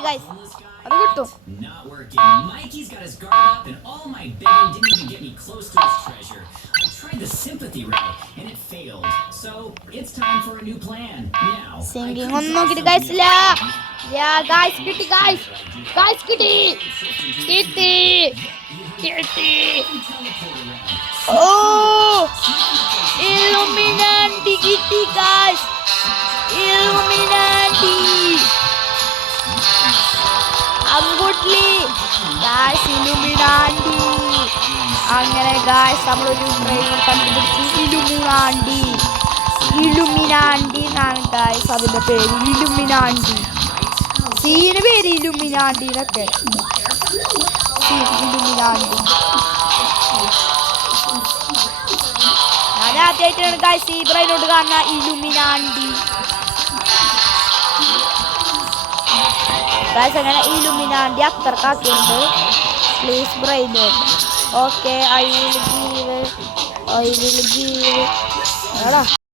കിട്ടി ഗൈസ്. അത് കിട്ടും. Not working. Mikey's got his guard up, and all my begging didn't even get me close to his treasure. I tried the sympathy route, and it failed. So it's time for a new plan. Now. Singing ഒന്നും കിട്ടി guys. ഇല്ല guys കിട്ടി guys. Guys കിട്ടി. കിട്ടി. കിട്ടി. Oh Illuminati കിട്ടി guys. Illuminati അങ്ങോട്ടേ guys. Illuminati. അങ്ങനെ ഗൈസ് നമ്മളൊരു ട്രെയിൻ കണ്ടുപിടിച്ചു. ഇലുമിനാറ്റി എന്നാണ് ഗൈസ് അതിന്റെ പേര്. ഇലുമിനാറ്റി. സീന് പേര് ഇലുമിനാറ്റിനൊക്കെ. ഇലുമിനാറ്റി ഞാൻ ആദ്യമായിട്ടാണ് ഗൈസ് ഈ ബ്രെയിനോട് കാണുന്ന ഇലുമിനാറ്റി. ഗൈസ് അങ്ങനെ ഇലുമിനാറ്റി അത്രക്കാക്കുണ്ട്. പ്ലീസ് ബ്രെയിനോട്. ഓക്കെ ഐ വിൽ ഗീവ് എടാ